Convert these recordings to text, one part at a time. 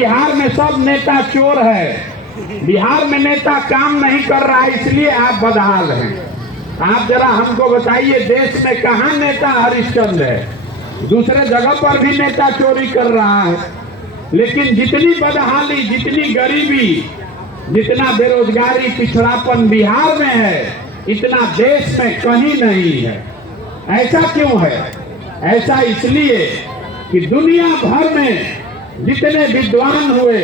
बिहार में सब नेता चोर है। बिहार में नेता काम नहीं कर रहा है, इसलिए आप बदहाल हैं। आप जरा हमको बताइए, देश में कहाँ नेता हरिश्चंद्र है? दूसरे जगह पर भी नेता चोरी कर रहा है, लेकिन जितनी बदहाली, जितनी गरीबी, जितना बेरोजगारी, पिछड़ापन बिहार में है, इतना देश में कहीं नहीं है। ऐसा क्यों है? ऐसा इसलिए कि दुनिया भर में जितने विद्वान हुए,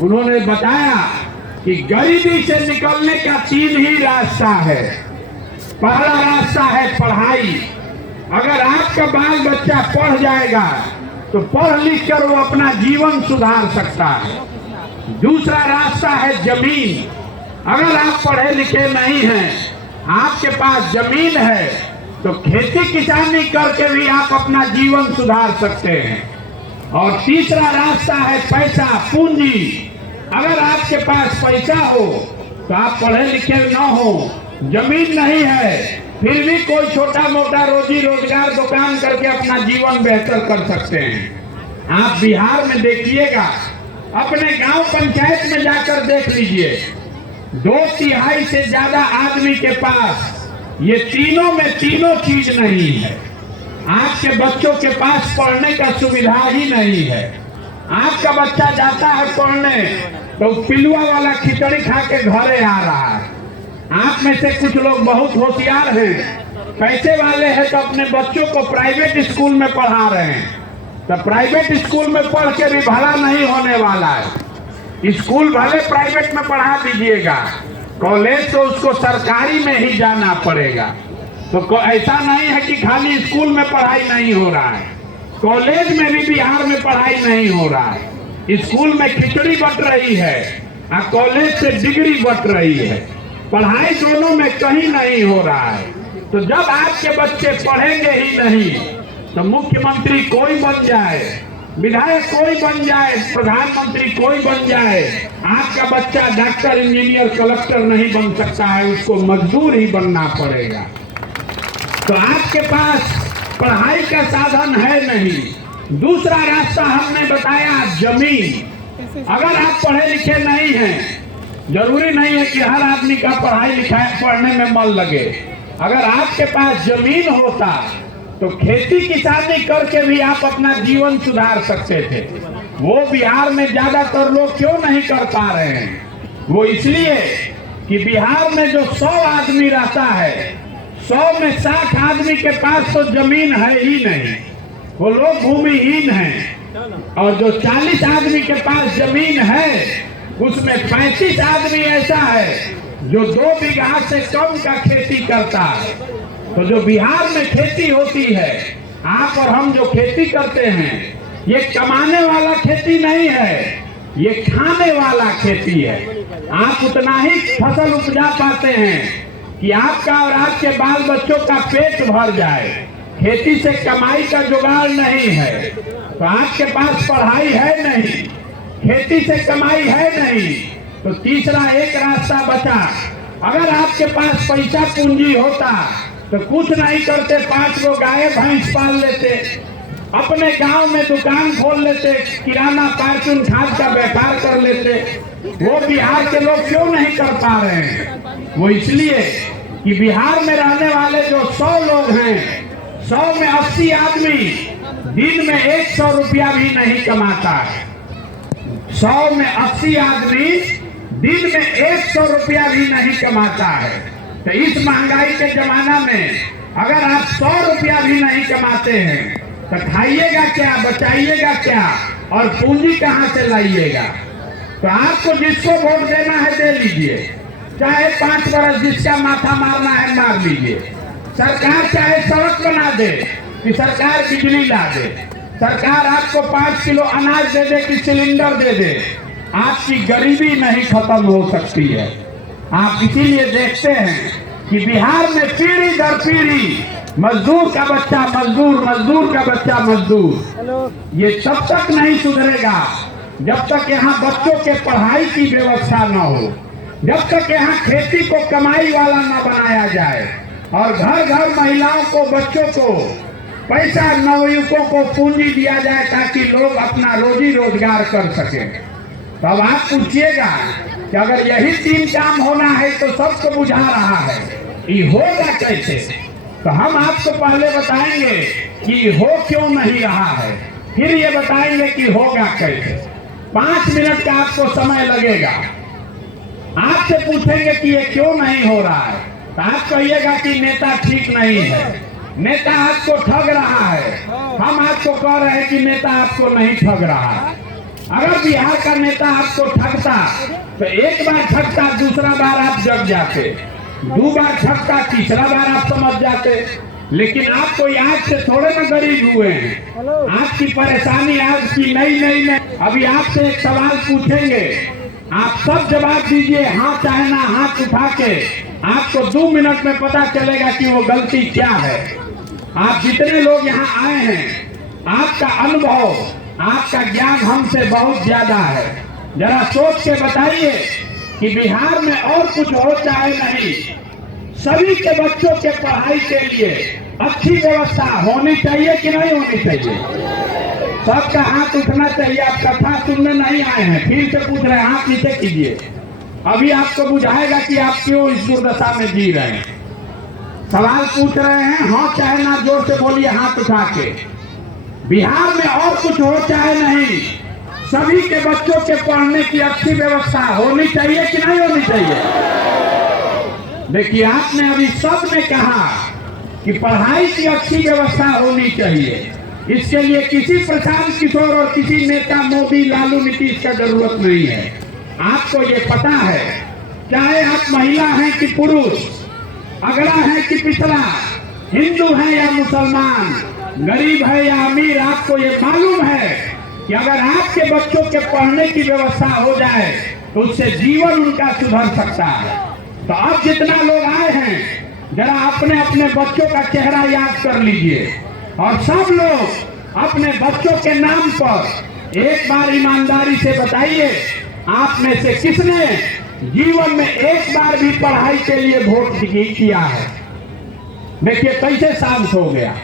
उन्होंने बताया कि गरीबी से निकलने का 3 ही रास्ता है। पहला रास्ता है पढ़ाई। अगर आपका बाल बच्चा पढ़ जाएगा तो पढ़ लिख कर वो अपना जीवन सुधार सकता है। दूसरा रास्ता है जमीन। अगर आप पढ़े लिखे नहीं हैं, आपके पास जमीन है, तो खेती किसानी करके भी आप अपना जीवन सुधार सकते हैं। और तीसरा रास्ता है पैसा, पूंजी। अगर आपके पास पैसा हो तो आप पढ़े लिखे न हो, जमीन नहीं है, फिर भी कोई छोटा मोटा रोजी रोजगार दुकान करके अपना जीवन बेहतर कर सकते हैं। आप बिहार में देखिएगा, अपने गांव पंचायत में जाकर देख लीजिए, 2/3 से ज्यादा आदमी के पास ये तीनों में तीनों चीज नहीं है। आपके बच्चों के पास पढ़ने का सुविधा ही नहीं है। आपका बच्चा जाता है पढ़ने तो पिलुआ वाला खिचड़ी खा के घरे आ रहा है। आप में से कुछ लोग बहुत होशियार हैं, पैसे वाले हैं, तो अपने बच्चों को प्राइवेट स्कूल में पढ़ा रहे हैं। तो प्राइवेट स्कूल में पढ़ के भी भला नहीं होने वाला है। स्कूल भले प्राइवेट में पढ़ा दीजिएगा, कॉलेज तो उसको सरकारी में ही जाना पड़ेगा। तो ऐसा नहीं है कि खाली स्कूल में पढ़ाई नहीं हो रहा है, कॉलेज में भी बिहार में पढ़ाई नहीं हो रहा है। स्कूल में खिचड़ी बट रही है और कॉलेज से डिग्री बट रही है। पढ़ाई दोनों में कहीं नहीं हो रहा है। तो जब आपके बच्चे पढ़ेंगे ही नहीं, तो मुख्यमंत्री कोई बन जाए, विधायक कोई बन जाए, प्रधानमंत्री कोई बन जाए, आपका बच्चा डॉक्टर, इंजीनियर, कलेक्टर नहीं बन सकता है, उसको मजदूर ही बनना पड़ेगा। तो आपके पास पढ़ाई का साधन है नहीं। दूसरा रास्ता हमने बताया, जमीन। अगर आप पढ़े लिखे नहीं हैं, जरूरी नहीं है कि हर आदमी का पढ़ाई लिखाई पढ़ने में मन लगे। अगर आपके पास जमीन होता तो खेती किसानी करके भी आप अपना जीवन सुधार सकते थे। वो बिहार में ज्यादातर लोग क्यों नहीं कर पा रहे हैं? वो इसलिए कि बिहार में जो 100 आदमी रहता है, 100 में 60 आदमी के पास तो जमीन है ही नहीं, वो लोग भूमिहीन हैं। और जो 40 आदमी के पास जमीन है, उसमें 35 आदमी ऐसा है जो 2 बीघा से कम का खेती करता है। तो जो बिहार में खेती होती है, आप और हम जो खेती करते हैं, ये कमाने वाला खेती नहीं है, ये खाने वाला खेती है। आप उतना ही फसल उपजा पाते हैं कि आपका और आपके बाल बच्चों का पेट भर जाए। खेती से कमाई का जुगाड़ नहीं है। तो आपके पास पढ़ाई है नहीं, खेती से कमाई है नहीं, तो तीसरा एक रास्ता बचा। अगर आपके पास पैसा पूंजी होता तो कुछ नहीं करते, 5 गो गाय भैंस पाल लेते, अपने गांव में दुकान खोल लेते, किराना पार्चुन खाद का व्यापार कर लेते। वो बिहार के लोग क्यों नहीं कर पा रहे हैं? वो इसलिए कि बिहार में रहने वाले जो 100 लोग हैं, 100 में 80 आदमी दिन में 100 रुपया भी नहीं कमाता है। 100 में 80 आदमी दिन में 100 रुपया भी नहीं कमाता है। तो इस महंगाई के जमाना में अगर आप 100 रुपया भी नहीं कमाते हैं, तो खाइएगा क्या, बचाइएगा क्या, और पूंजी कहाँ से लाइएगा? तो आपको जिसको वोट देना है दे लीजिए, चाहे 5 बरस जिसका माथा मारना है मार लीजिए। सरकार चाहे सड़क बना दे कि सरकार बिजली ला दे, सरकार आपको 5 किलो अनाज दे दे कि सिलेंडर दे दे, आपकी गरीबी नहीं खत्म हो सकती है। आप इसीलिए देखते हैं कि बिहार में पीढ़ी दर पीढ़ी मजदूर का बच्चा मजदूर, मजदूर का बच्चा मजदूर। ये तब तक नहीं सुधरेगा जब तक यहाँ बच्चों के पढ़ाई की व्यवस्था न हो, जब तक यहाँ खेती को कमाई वाला न बनाया जाए, और घर घर महिलाओं को, बच्चों को पैसा नवयुवकों को पूंजी दिया जाए ताकि लोग अपना रोजी रोजगार कर सके। तो अब आप पूछिएगा कि अगर यही 3 काम होना है तो सबको बुझा रहा है, ये होगा कैसे? तो हम आपको पहले बताएंगे कि हो क्यों नहीं रहा है, फिर ये बताएंगे कि होगा कैसे। 5 मिनट का आपको समय लगेगा। आपसे पूछेंगे कि ये क्यों नहीं हो रहा है, तो आप कहिएगा कि नेता ठीक नहीं है, नेता आपको ठग रहा है। हम आपको कह रहे हैं कि नेता आपको नहीं ठग रहा है। अगर बिहार का नेता आपको ठगता तो एक बार ठगता, दूसरा बार आप जग जाते, 2 बार ठगता, तीसरा बार आप समझ जाते। लेकिन आप कोई आज से थोड़े ना गरीब हुए हैं, आपकी परेशानी आज की नहीं। अभी आपसे एक सवाल पूछेंगे, आप सब जवाब दीजिए, हाँ चाहे ना, हाथ उठा के। आपको 2 मिनट में पता चलेगा कि वो गलती क्या है। आप जितने लोग यहाँ आए हैं, आपका अनुभव, आपका ज्ञान हमसे बहुत ज्यादा है। जरा सोच के बताइए कि बिहार में और कुछ हो चाहे नहीं, सभी के बच्चों के पढ़ाई के लिए अच्छी व्यवस्था होनी चाहिए कि नहीं होनी चाहिए? सबका हाथ उठना चाहिए। आप कथा सुनने नहीं आए हैं, फिर से पूछ रहे हैं, हाथ नीचे कीजिए। अभी आपको बुझाएगा कि आप क्यों इस दुर्दशा में जी रहे हैं। सवाल पूछ रहे हैं, हाँ चाहे ना, जोर से बोलिए हाथ उठा के। बिहार में और कुछ हो चाहे नहीं, सभी के बच्चों के पढ़ने की अच्छी व्यवस्था होनी चाहिए कि नहीं होनी चाहिए? देखिए, आपने अभी सब ने कहा कि पढ़ाई की अच्छी व्यवस्था होनी चाहिए। इसके लिए किसी प्रशांत किशोर और किसी नेता मोदी, लालू, नीतीश का जरूरत नहीं है। आपको ये पता है, चाहे आप महिला हैं कि पुरुष, अगड़ा है कि पिछड़ा, हिंदू है या मुसलमान, गरीब है या अमीर, आपको ये मालूम है कि अगर आपके बच्चों के पढ़ने की व्यवस्था हो जाए तो उससे जीवन उनका सुधर सकता है। तो अब जितना लोग आए हैं, जरा अपने अपने बच्चों का चेहरा याद कर लीजिए और सब लोग अपने बच्चों के नाम पर एक बार ईमानदारी से बताइए, आप में से किसने जीवन में एक बार भी पढ़ाई के लिए वोट किया है? देखिए कैसे शांत हो गया।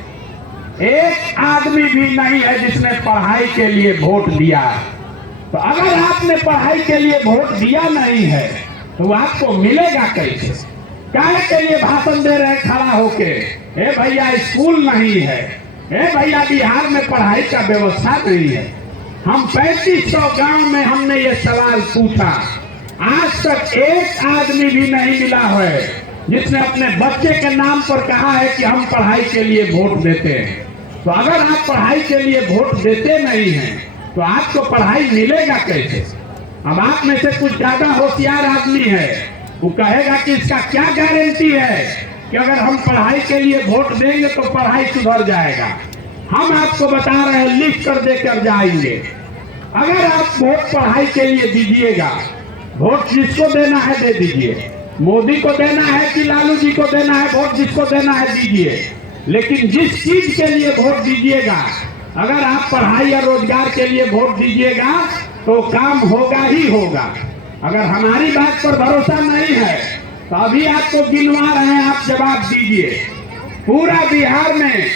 एक आदमी भी नहीं है जिसने पढ़ाई के लिए वोट दिया। तो अगर आपने पढ़ाई के लिए वोट दिया नहीं है तो आपको मिलेगा कैसे? काहे के लिए भाषण दे रहे खड़ा होके, ए भैया स्कूल नहीं है, ए भैया बिहार में पढ़ाई का व्यवस्था नहीं है। हम 3500 गांव में हमने ये सवाल पूछा, आज तक एक आदमी भी नहीं मिला है जिसने अपने बच्चे के नाम पर कहा है कि हम पढ़ाई के लिए वोट देते हैं। तो अगर आप पढ़ाई के लिए वोट देते नहीं हैं तो आपको पढ़ाई मिलेगा कैसे? अब आप में से कुछ ज्यादा होशियार आदमी है, वो कहेगा कि इसका क्या गारंटी है कि अगर हम पढ़ाई के लिए वोट देंगे तो पढ़ाई सुधर जाएगा। हम आपको बता रहे हैं, लिख कर देकर जाएंगे। अगर आप वोट पढ़ाई के लिए दीजिएगा, वोट जिसको देना है दे दीजिए, मोदी को देना है कि लालू जी को देना है, वोट जिसको देना है दीजिए। लेकिन जिस चीज के लिए वोट दीजिएगा, अगर आप पढ़ाई या रोजगार के लिए वोट दीजिएगा तो काम होगा ही होगा। अगर हमारी बात पर भरोसा नहीं है तो अभी आपको गिनवा रहे हैं, आप जवाब दीजिए। पूरा बिहार में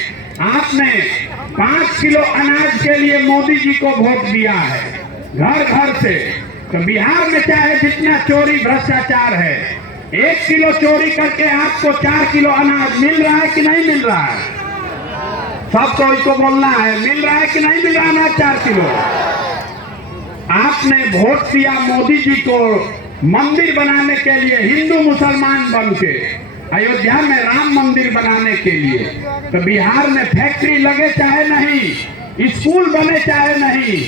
आपने 5 किलो अनाज के लिए मोदी जी को वोट दिया है, घर घर से। तो बिहार में चाहे जितना चोरी भ्रष्टाचार है, 1 किलो चोरी करके आपको 4 किलो अनाज मिल रहा है कि नहीं मिल रहा है? सबको इसको बोलना है, मिल रहा है कि नहीं मिल रहा अनाज 4 किलो? आपने वोट दिया मोदी जी को मंदिर बनाने के लिए, हिंदू मुसलमान बन के अयोध्या में राम मंदिर बनाने के लिए। तो बिहार में फैक्ट्री लगे चाहे नहीं, स्कूल बने चाहे नहीं,